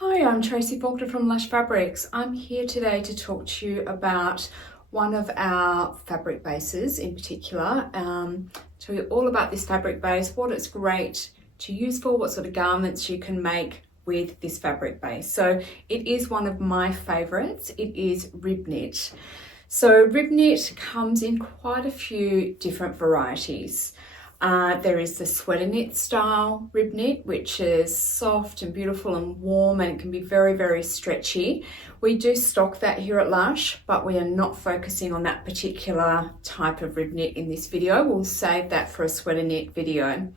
Hi, I'm Tracy Faulkner from Lush Fabrics. I'm here today to talk to you about one of our fabric bases in particular. Tell you all about this fabric base, what it's great to use for, what sort of garments you can make with this fabric base. So it is one of my favorites. It is rib knit. So rib knit comes in quite a few different varieties. There is the sweater knit style rib knit, which is soft and beautiful and warm, and it can be very, very stretchy. We do stock that here at Lush, but we are not focusing on that particular type of rib knit in this video. We'll save that for a sweater knit video.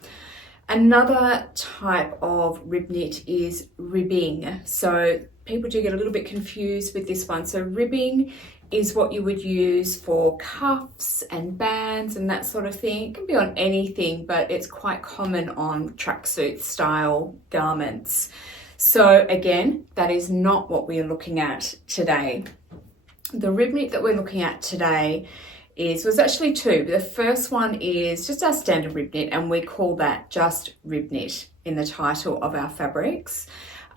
Another type of rib knit is ribbing. So people do get a little bit confused with this one. So ribbing is what you would use for cuffs and bands and that sort of thing. It can be on anything, but it's quite common on tracksuit style garments. So again, that is not what we are looking at today. The rib knit that we're looking at today was actually two. The first one is just our standard rib knit, and we call that just rib knit in the title of our fabrics.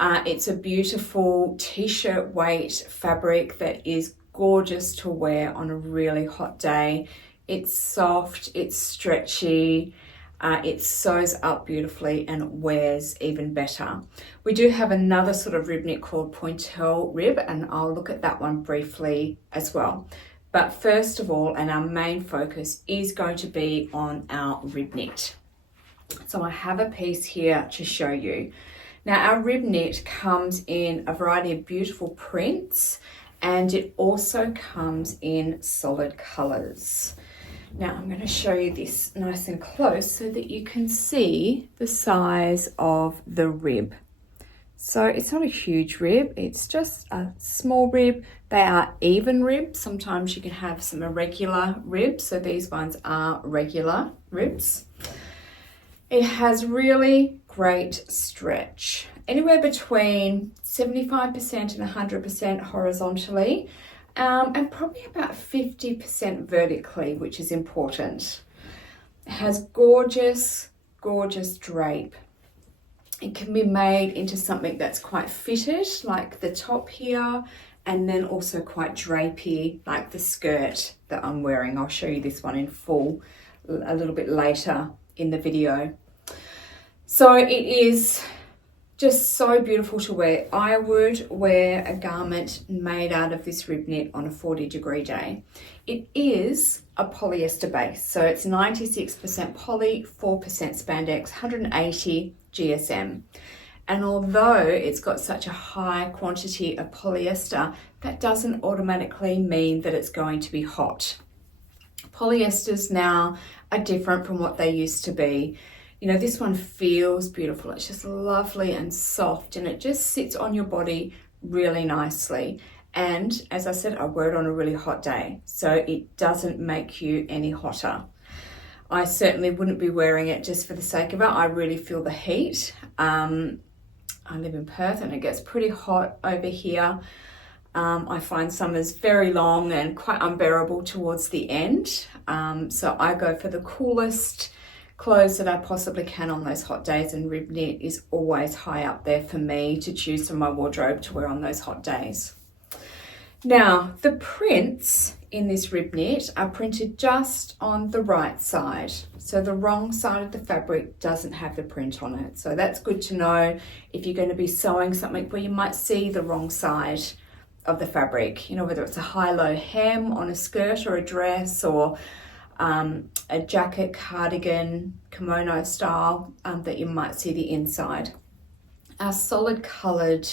It's a beautiful t-shirt weight fabric that is gorgeous to wear on a really hot day. It's soft, it's stretchy, it sews up beautifully and wears even better. We do have another sort of rib knit called pointelle rib, and I'll look at that one briefly as well. But first of all, and our main focus is going to be on our rib knit. So I have a piece here to show you. Now our rib knit comes in a variety of beautiful prints, and it also comes in solid colors. Now I'm going to show you this nice and close so that you can see the size of the rib. So it's not a huge rib, it's just a small rib. They are even ribs. Sometimes you can have some irregular ribs, so these ones are regular ribs. It has really great stretch, anywhere between 75% and 100% horizontally, and probably about 50% vertically, which is important. It has gorgeous, gorgeous drape. It can be made into something that's quite fitted, like the top here, and then also quite drapey, like the skirt that I'm wearing. I'll show you this one in full a little bit later in the video. So it is just so beautiful to wear. I would wear a garment made out of this rib knit on a 40-degree day. It is a polyester base, so it's 96% poly, 4% spandex, 180 GSM. And although it's got such a high quantity of polyester, that doesn't automatically mean that it's going to be hot. Polyesters now are different from what they used to be. You know, this one feels beautiful. It's just lovely and soft, and it just sits on your body really nicely. And as I said, I wear it on a really hot day, so it doesn't make you any hotter. I certainly wouldn't be wearing it just for the sake of it. I really feel the heat. I live in Perth and it gets pretty hot over here. I find summers very long and quite unbearable towards the end. So I go for the coolest clothes that I possibly can on those hot days, and rib knit is always high up there for me to choose from my wardrobe to wear on those hot days. Now, the prints in this rib knit are printed just on the right side. So the wrong side of the fabric doesn't have the print on it. So that's good to know if you're going to be sewing something where you might see the wrong side of the fabric, you know, whether it's a high-low hem on a skirt or a dress, or a jacket, cardigan, kimono style, that you might see the inside. Our solid coloured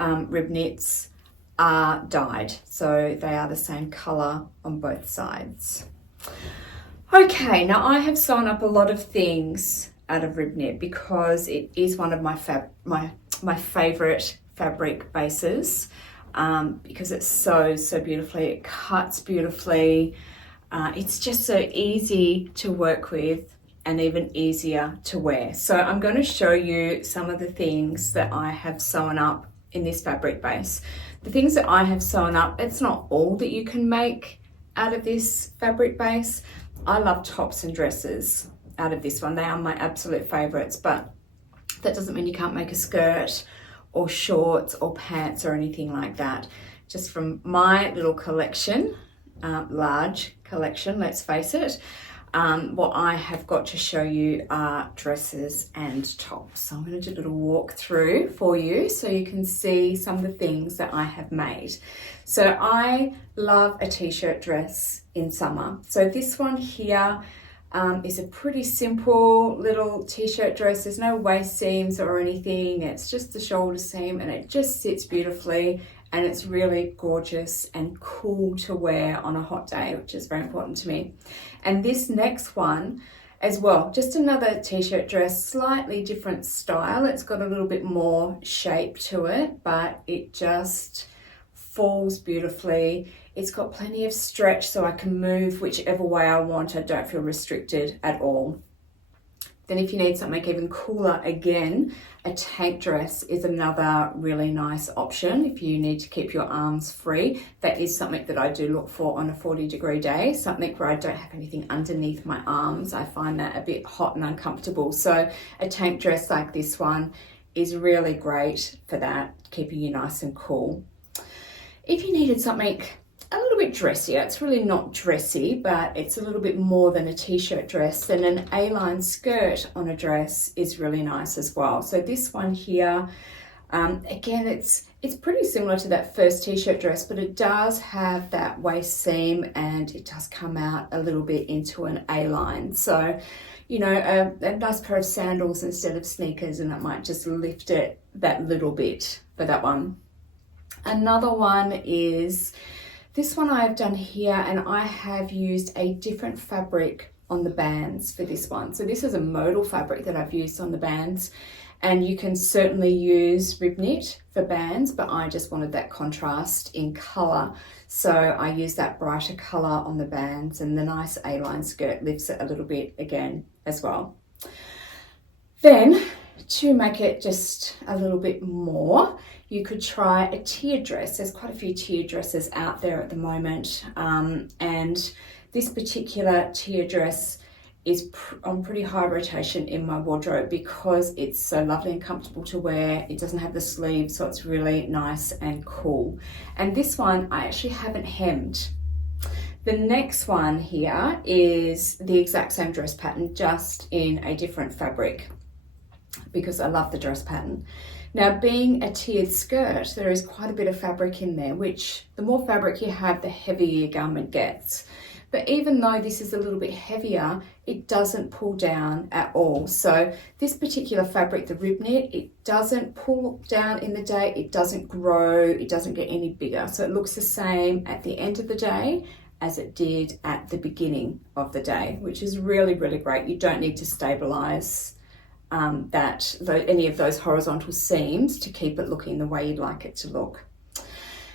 rib knits are dyed, so they are the same colour on both sides. Okay, now I have sewn up a lot of things out of rib knit because it is one of my favourite fabric bases, because it sews so beautifully, it cuts beautifully. It's just so easy to work with and even easier to wear. So I'm going to show you some of the things that I have sewn up in this fabric base. The things that I have sewn up, it's not all that you can make out of this fabric base. I love tops and dresses out of this one. They are my absolute favorites, but that doesn't mean you can't make a skirt or shorts or pants or anything like that. Just from my little collection, large collection, let's face it, what I have got to show you are dresses and tops. So I'm going to do a little walk through for you so you can see some of the things that I have made. So I love a t-shirt dress in summer. So this one here is a pretty simple little t-shirt dress. There's no waist seams or anything. It's just the shoulder seam and it just sits beautifully. And it's really gorgeous and cool to wear on a hot day, which is very important to me. And this next one as well, just another t-shirt dress, slightly different style. It's got a little bit more shape to it, but it just falls beautifully. It's got plenty of stretch so I can move whichever way I want. I don't feel restricted at all. Then if you need something even cooler, again, a tank dress is another really nice option if you need to keep your arms free. That is something that I do look for on a 40-degree day, something where I don't have anything underneath my arms. I find that a bit hot and uncomfortable. So a tank dress like this one is really great for that, keeping you nice and cool. If you needed something a little bit dressier, it's really not dressy, but it's a little bit more than a t-shirt dress, then an A-line skirt on a dress is really nice as well. So this one here, again, it's pretty similar to that first t-shirt dress, but it does have that waist seam and it does come out a little bit into an A-line. So, you know, a nice pair of sandals instead of sneakers, and that might just lift it that little bit for that one. Another one is this one I've done here, and I have used a different fabric on the bands for this one. So this is a modal fabric that I've used on the bands, and you can certainly use rib knit for bands, but I just wanted that contrast in colour. So I used that brighter colour on the bands, and the nice A-line skirt lifts it a little bit again as well. Then to make it just a little bit more, you could try a tiered dress. There's quite a few tiered dresses out there at the moment. And this particular tiered dress is on pretty high rotation in my wardrobe because it's so lovely and comfortable to wear. It doesn't have the sleeves, so it's really nice and cool. And this one I actually haven't hemmed. The next one here is the exact same dress pattern, just in a different fabric, because I love the dress pattern. Now, being a tiered skirt, there is quite a bit of fabric in there, which the more fabric you have, the heavier your garment gets. But even though this is a little bit heavier, it doesn't pull down at all. So this particular fabric, the rib knit, it doesn't pull down in the day, it doesn't grow, it doesn't get any bigger. So it looks the same at the end of the day as it did at the beginning of the day, which is really, really great. You don't need to stabilize any of those horizontal seams to keep it looking the way you'd like it to look.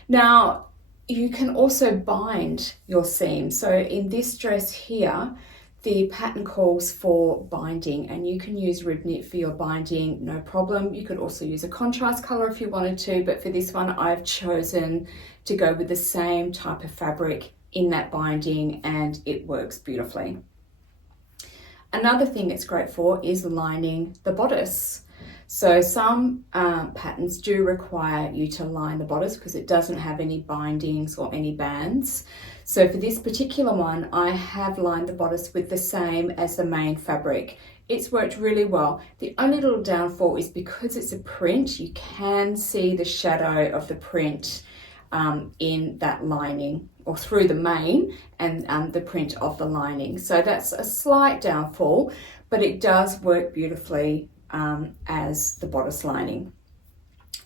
Now, you can also bind your seams. So in this dress here, the pattern calls for binding, and you can use rib knit for your binding, no problem. You could also use a contrast color if you wanted to, but for this one, I've chosen to go with the same type of fabric in that binding, and it works beautifully. Another thing it's great for is lining the bodice. So some patterns do require you to line the bodice because it doesn't have any bindings or any bands. So for this particular one, I have lined the bodice with the same as the main fabric. It's worked really well. The only little downfall is because it's a print, you can see the shadow of the print in that lining, or through the main and the print of the lining. So that's a slight downfall, but it does work beautifully as the bodice lining.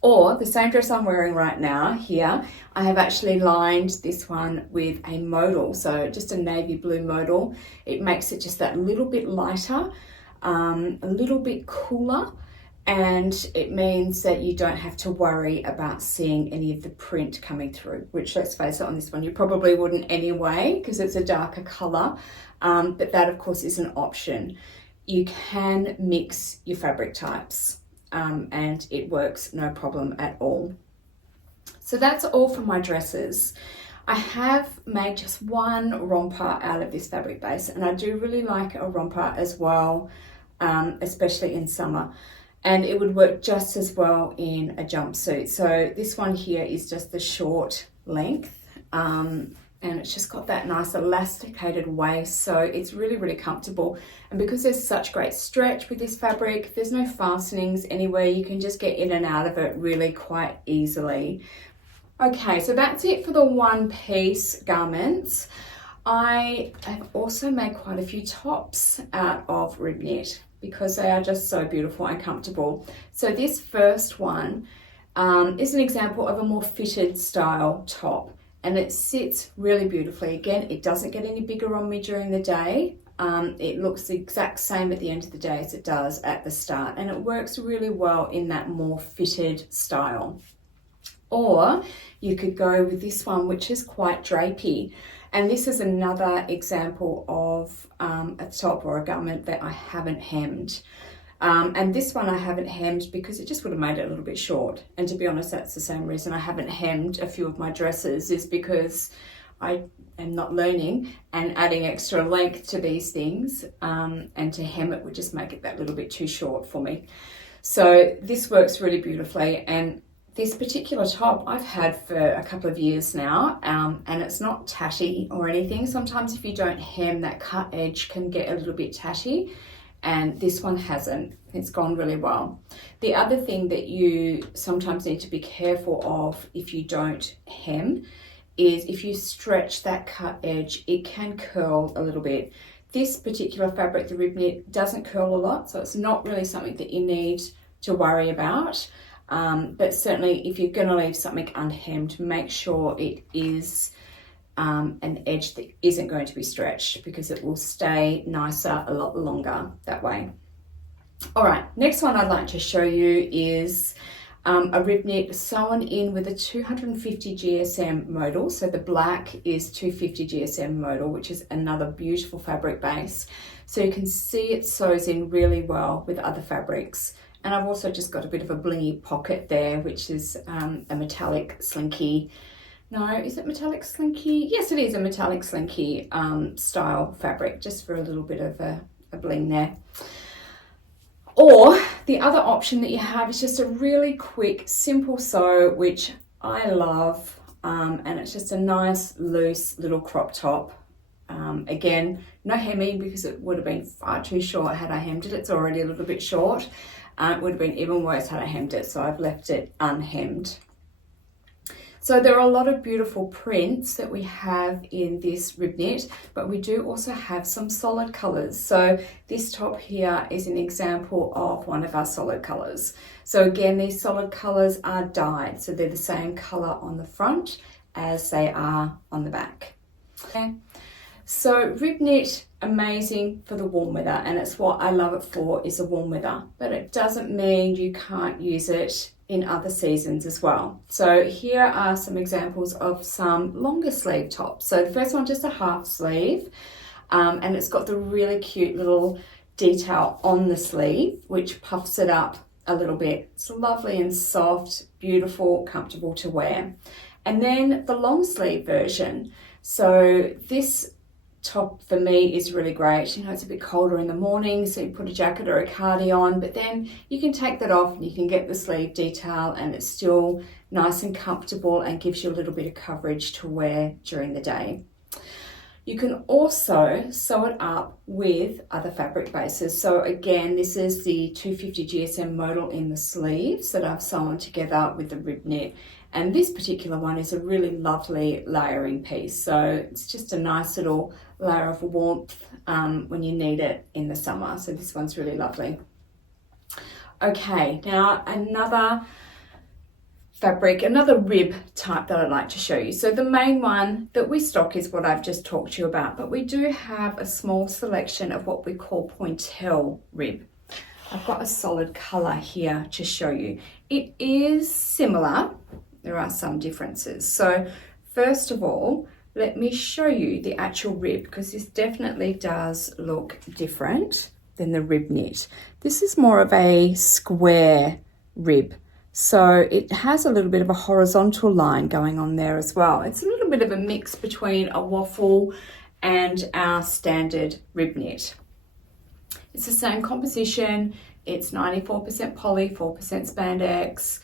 Or the same dress I'm wearing right now here, I have actually lined this one with a modal, so just a navy blue modal. It makes it just that little bit lighter, a little bit cooler, and it means that you don't have to worry about seeing any of the print coming through, which, let's face it, on this one you probably wouldn't anyway because it's a darker color, but that of course is an option. You can mix your fabric types and it works no problem at all. So that's all for my dresses. I have made just one romper out of this fabric base, and I do really like a romper as well, especially in summer. and it would work just as well in a jumpsuit. So this one here is just the short length, and it's just got that nice elasticated waist, so it's really, really comfortable. And because there's such great stretch with this fabric, there's no fastenings anywhere, you can just get in and out of it really quite easily. Okay, so that's it for the one-piece garments. I have also made quite a few tops out of rib knit because they are just so beautiful and comfortable. So this first one is an example of a more fitted style top, and it sits really beautifully. Again, it doesn't get any bigger on me during the day. It looks the exact same at the end of the day as it does at the start, and it works really well in that more fitted style. Or you could go with this one, which is quite drapey. And this is another example of a top or a garment that I haven't hemmed. And this one I haven't hemmed because it just would have made it a little bit short. And to be honest, that's the same reason I haven't hemmed a few of my dresses, is because I am not learning and adding extra length to these things. And to hem it would just make it that little bit too short for me. So this works really beautifully. And this particular top I've had for a couple of years now, and it's not tatty or anything. Sometimes if you don't hem, that cut edge can get a little bit tatty, and this one hasn't. It's gone really well. The other thing that you sometimes need to be careful of if you don't hem is if you stretch that cut edge, it can curl a little bit. This particular fabric, the rib knit, doesn't curl a lot, so it's not really something that you need to worry about. But certainly if you're going to leave something unhemmed, make sure it is an edge that isn't going to be stretched, because it will stay nicer a lot longer that way. All right, next one I'd like to show you is a rib knit sewn in with a 250 GSM modal. So the black is 250 GSM modal, which is another beautiful fabric base. So you can see it sews in really well with other fabrics. And I've also just got a bit of a blingy pocket there, which is a metallic slinky. No, is it metallic slinky? Yes, it is a metallic slinky style fabric, just for a little bit of a bling there. Or the other option that you have is just a really quick, simple sew, which I love. And it's just a nice, loose little crop top. Again, no hemming, because it would have been far too short had I hemmed it. It's already a little bit short. It would have been even worse had I hemmed it, so I've left it unhemmed. So there are a lot of beautiful prints that we have in this rib knit, but we do also have some solid colours. So this top here is an example of one of our solid colours. So again, these solid colours are dyed, so they're the same colour on the front as they are on the back. Okay. So rib knit, amazing for the warm weather, and it's what I love it for, is the warm weather, but it doesn't mean you can't use it in other seasons as well. So here are some examples of some longer sleeve tops. So the first one, just a half sleeve, and it's got the really cute little detail on the sleeve, which puffs it up a little bit. It's lovely and soft, beautiful, comfortable to wear. And then the long sleeve version. So this top for me is really great. You know, it's a bit colder in the morning, so you put a jacket or a cardi on, but then you can take that off and you can get the sleeve detail, and it's still nice and comfortable and gives you a little bit of coverage to wear during the day. You can also sew it up with other fabric bases. So again, this is the 250 GSM modal in the sleeves that I've sewn together with the rib knit. And this particular one is a really lovely layering piece. So it's just a nice little layer of warmth when you need it in the summer. So this one's really lovely. Okay, now another fabric, another rib type that I'd like to show you. So the main one that we stock is what I've just talked to you about, but we do have a small selection of what we call pointelle rib. I've got a solid color here to show you. It is similar. There are some differences. So first of all, let me show you the actual rib, because this definitely does look different than the rib knit. This is more of a square rib. So it has a little bit of a horizontal line going on there as well. It's a little bit of a mix between a waffle and our standard rib knit. It's the same composition. It's 94% poly, 4% spandex,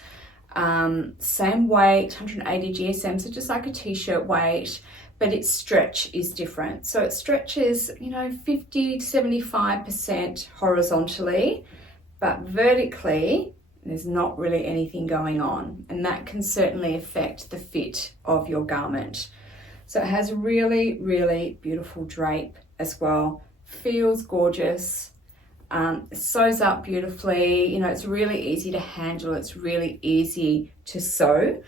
same weight, 180 GSM, so just like a t-shirt weight, but its stretch is different. So it stretches, 50 to 75% horizontally, but vertically, there's not really anything going on, and that can certainly affect the fit of your garment. So it has really, really beautiful drape as well. Feels gorgeous, sews up beautifully. It's really easy to handle. It's really easy to sew.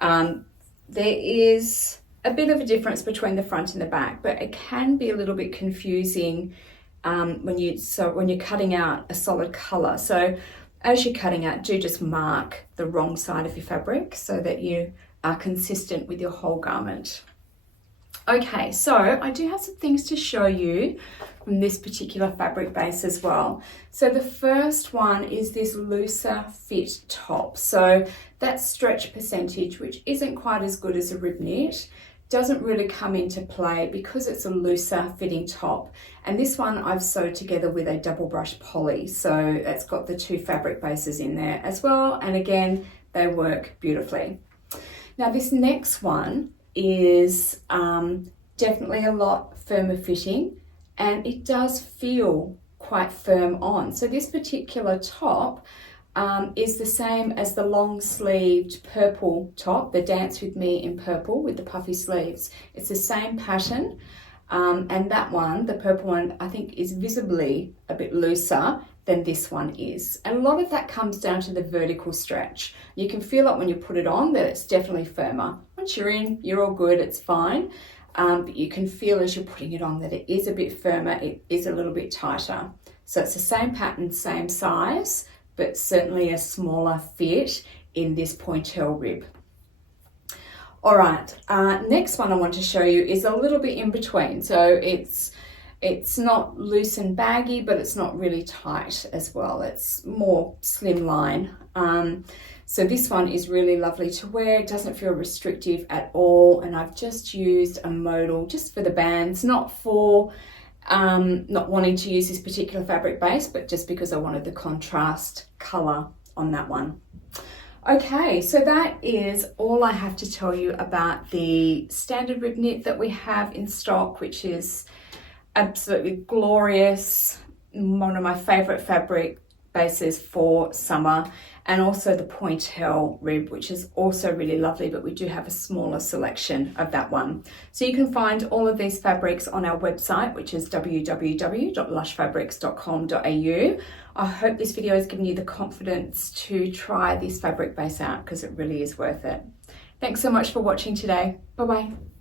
There is a bit of a difference between the front and the back, but it can be a little bit confusing when you're cutting out a solid color. So as you're cutting out, do just mark the wrong side of your fabric so that you are consistent with your whole garment. Okay, so I do have some things to show you from this particular fabric base as well. So the first one is this looser fit top. So that stretch percentage, which isn't quite as good as a rib knit, doesn't really come into play because it's a looser fitting top. And this one I've sewed together with a double brush poly. So it's got the two fabric bases in there as well. And again, they work beautifully. Now this next one is definitely a lot firmer fitting, and it does feel quite firm on. So this particular top is the same as the long sleeved purple top, the Dance With Me in purple with the puffy sleeves. It's the same pattern, and that one, the purple one, I think is visibly a bit looser than this one is. And a lot of that comes down to the vertical stretch. You can feel it when you put it on that it's definitely firmer. Once you're in, you're all good, it's fine. But you can feel as you're putting it on that it is a bit firmer, it is a little bit tighter. So it's the same pattern, same size, but certainly a smaller fit in this pointelle rib. All right, next one I want to show you is a little bit in between. So it's not loose and baggy, but it's not really tight as well. It's more slimline. So this one is really lovely to wear. It doesn't feel restrictive at all. And I've just used a modal just for the bands, not for not wanting to use this particular fabric base, but just because I wanted the contrast color on that one. Okay, so that is all I have to tell you about the standard rib knit that we have in stock, which is absolutely glorious. One of my favorite fabric bases for summer, and also the pointelle rib, which is also really lovely, but we do have a smaller selection of that one. So you can find all of these fabrics on our website, which is www.lushfabrics.com.au. I hope this video has given you the confidence to try this fabric base out because it really is worth it. Thanks so much for watching today. Bye-bye.